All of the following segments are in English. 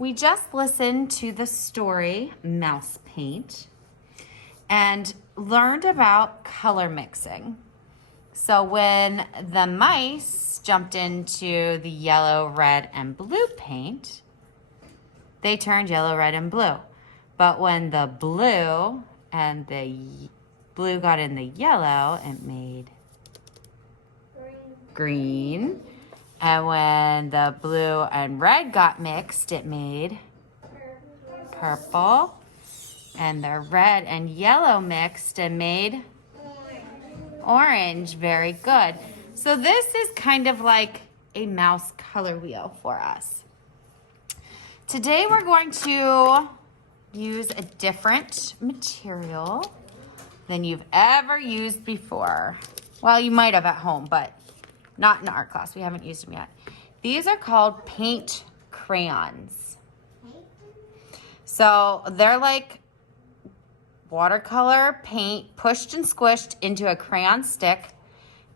We just listened to the story Mouse Paint and learned about color mixing. So when the mice jumped into the yellow, red, and blue paint, they turned yellow, red, and blue. But when the blue and the blue got in the yellow, it made green. And when the blue and red got mixed, it made purple. And the red and yellow mixed and made orange. Very good. So this is kind of like a mouse color wheel for us. Today we're going to use a different material than you've ever used before. Well, you might have at home, but not in art class. We haven't used them yet. These are called paint crayons. So they're like watercolor paint pushed and squished into a crayon stick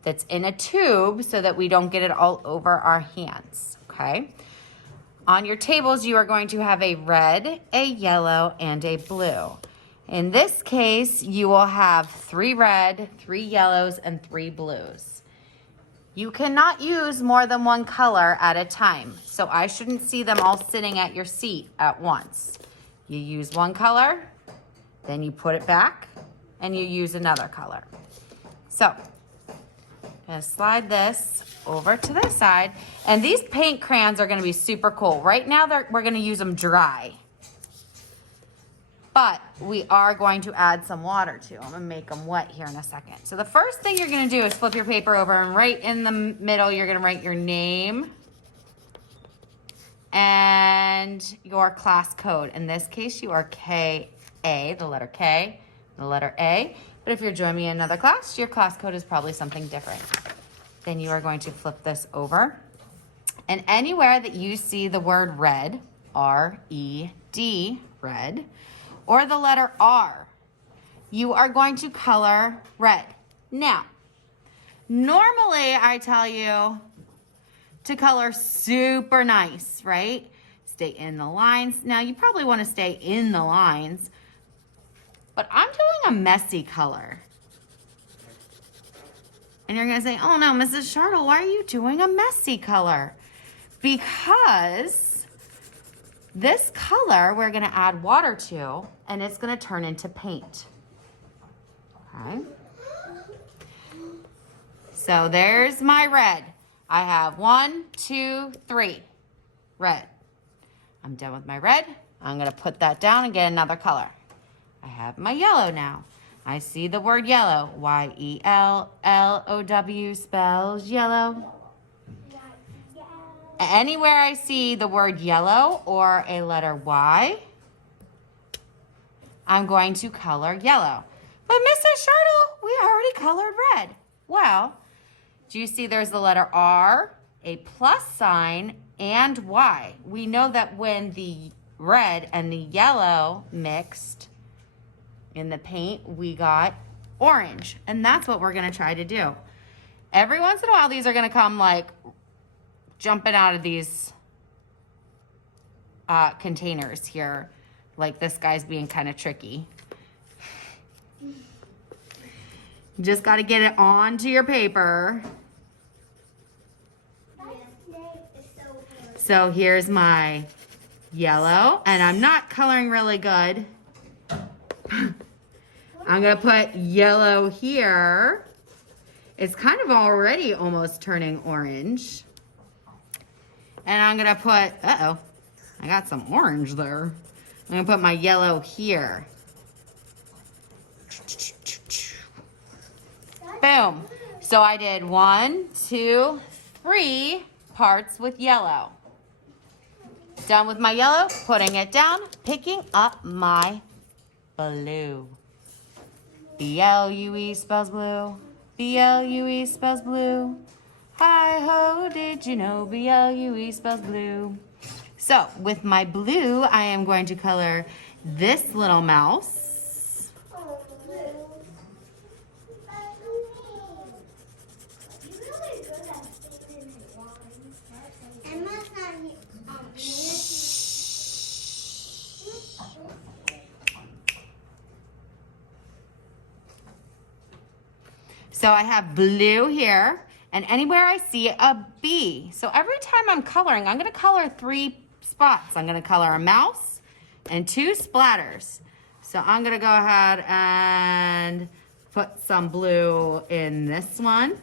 that's in a tube so that we don't get it all over our hands, okay? On your tables, you are going to have a red, a yellow, and a blue. In this case, you will have 3 red, 3 yellows, and 3 blues. You cannot use more than one color at a time, so I shouldn't see them all sitting at your seat at once. You use one color, then you put it back, and you use another color. So, I'm gonna slide this over to this side, and these paint crayons are gonna be super cool. Right now, we're gonna use them dry, but we are going to add some water to them and make them wet here in a second. So the first thing you're gonna do is flip your paper over, and right in the middle, you're gonna write your name and your class code. In this case, you are KA, the letter K, the letter A. But if you're joining me in another class, your class code is probably something different. Then you are going to flip this over. And anywhere that you see the word red, R-E-D, red, or the letter R, you are going to color red. Now, normally I tell you to color super nice, right? Stay in the lines. Now, you probably want to stay in the lines, but I'm doing a messy color. And you're gonna say, oh no, Mrs. Chartle, why are you doing a messy color? Because this color we're gonna add water to, and it's gonna turn into paint. Okay. So there's my red. I have 1, 2, 3 red. I'm done with my red. I'm gonna put that down and get another color. I have my yellow now. I see the word yellow. Y-E-L-L-O-W spells yellow. Anywhere I see the word yellow or a letter Y, I'm going to color yellow. But Mrs. Chartle, we already colored red. Well, do you see there's the letter R, a plus sign, and Y? We know that when the red and the yellow mixed in the paint, we got orange. And that's what we're gonna try to do. Every once in a while, these are gonna come like jumping out of these containers here. Like this guy's being kind of tricky. You just got to get it onto your paper. So here's my yellow, and I'm not coloring really good. I'm gonna put yellow here. It's kind of already almost turning orange. And I'm gonna put, uh-oh, I got some orange there. I'm gonna put my yellow here. Boom. So I did 1, 2, 3 parts with yellow. Done with my yellow, putting it down, picking up my blue. B-L-U-E spells blue. B-L-U-E spells blue. Hi-ho, did you know B-L-U-E spells blue? So, with my blue, I am going to color this little mouse. Shh. So I have blue here, and anywhere I see a bee. So every time I'm coloring, I'm gonna color 3 spots. I'm gonna color a mouse and 2 splatters. So I'm gonna go ahead and put some blue in this one.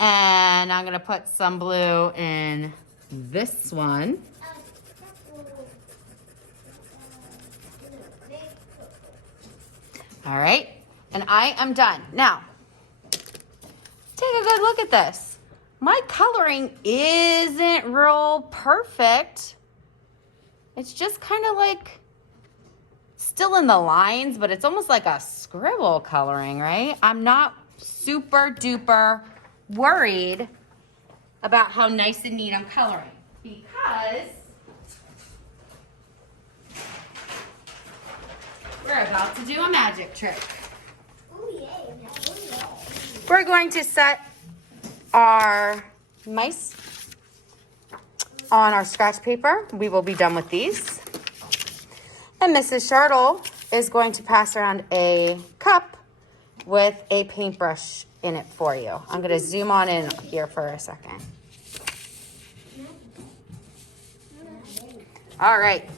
And I'm gonna put some blue in this one. All right, and I am done. Now, take a good look at this. My coloring isn't real perfect. It's just kind of like still in the lines, but it's almost like a scribble coloring, right? I'm not super duper worried about how nice and neat I'm coloring because we're about to do a magic trick. We're going to set our mice on our scratch paper. We will be done with these. And Mrs. Shartle is going to pass around a cup with a paintbrush in it for you. I'm going to zoom on in here for a second. All right.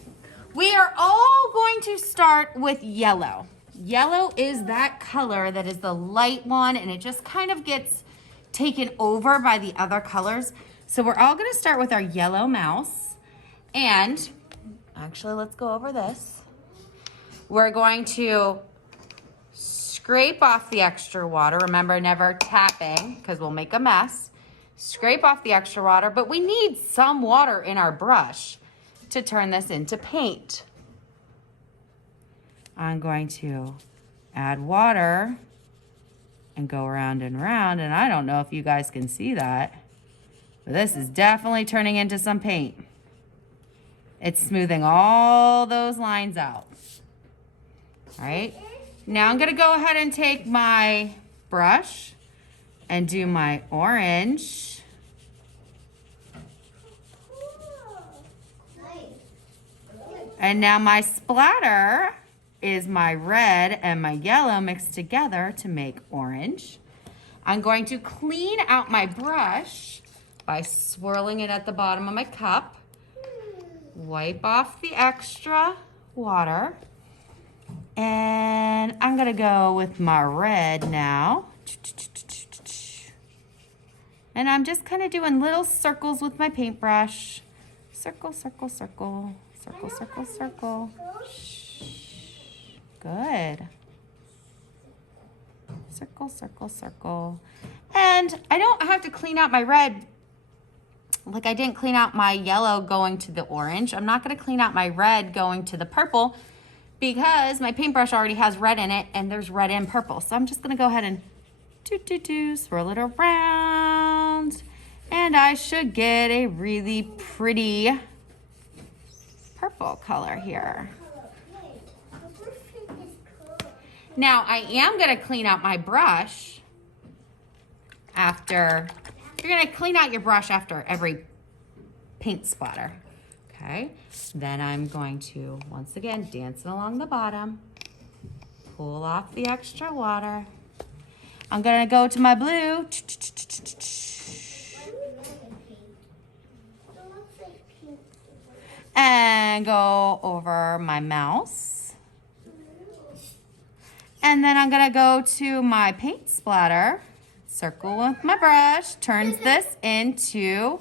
We are all going to start with yellow. Yellow is that color that is the light one, and it just kind of gets taken over by the other colors. So we're all going to start with our yellow mouse. And actually, let's go over this. We're going to scrape off the extra water. Remember, never tapping because we'll make a mess. Scrape off the extra water, but we need some water in our brush to turn this into paint. I'm going to add water and go around and around, and I don't know if you guys can see that, but this is definitely turning into some paint. It's smoothing all those lines out. All right, now I'm gonna go ahead and take my brush and do my orange. And now my splatter is my red and my yellow mixed together to make orange. I'm going to clean out my brush by swirling it at the bottom of my cup. Wipe off the extra water. And I'm gonna go with my red now. And I'm just kind of doing little circles with my paintbrush. Circle, circle, circle, circle, circle, circle. Good. Circle, circle, circle. And I don't have to clean out my red like I didn't clean out my yellow going to the orange. I'm not going to clean out my red going to the purple because my paintbrush already has red in it and there's red and purple. So I'm just going to go ahead and swirl it around. And I should get a really pretty purple color here. Now, I am going to clean out my brush after, you're going to clean out your brush after every paint splatter, okay? Then I'm going to, once again, dancing along the bottom, pull off the extra water. I'm going to go to my blue. And go over my mouse. And then I'm gonna go to my paint splatter, circle with my brush, turns this into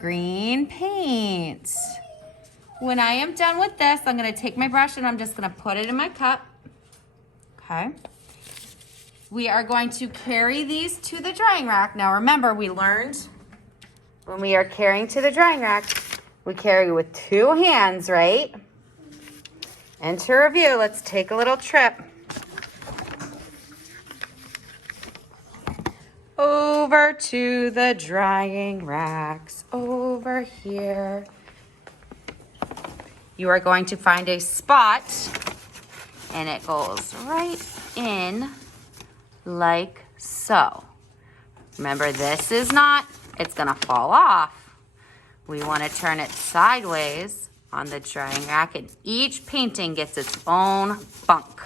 green paint. When I am done with this, I'm gonna take my brush and I'm just gonna put it in my cup, okay? We are going to carry these to the drying rack. Now remember, we learned when we are carrying to the drying rack, we carry with 2 hands, right? And to review, let's take a little trip. Over to the drying racks, over here. You are going to find a spot, and it goes right in like so. Remember, this is not, it's gonna fall off. We wanna turn it sideways on the drying rack, and each painting gets its own bunk.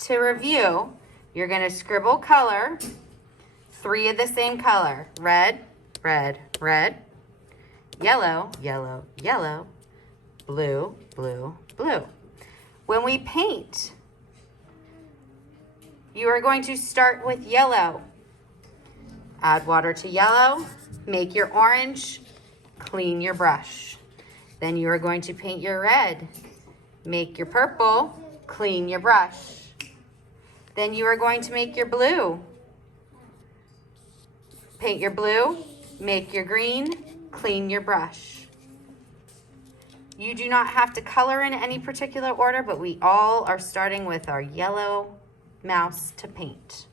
To review, you're going to scribble color, 3 of the same color, red, red, red, yellow, yellow, yellow, blue, blue, blue. When we paint, you are going to start with yellow. Add water to yellow, make your orange, clean your brush. Then you are going to paint your red, make your purple, clean your brush. Then you are going to make your blue. Paint your blue, make your green, clean your brush. You do not have to color in any particular order, but we all are starting with our yellow mouse to paint.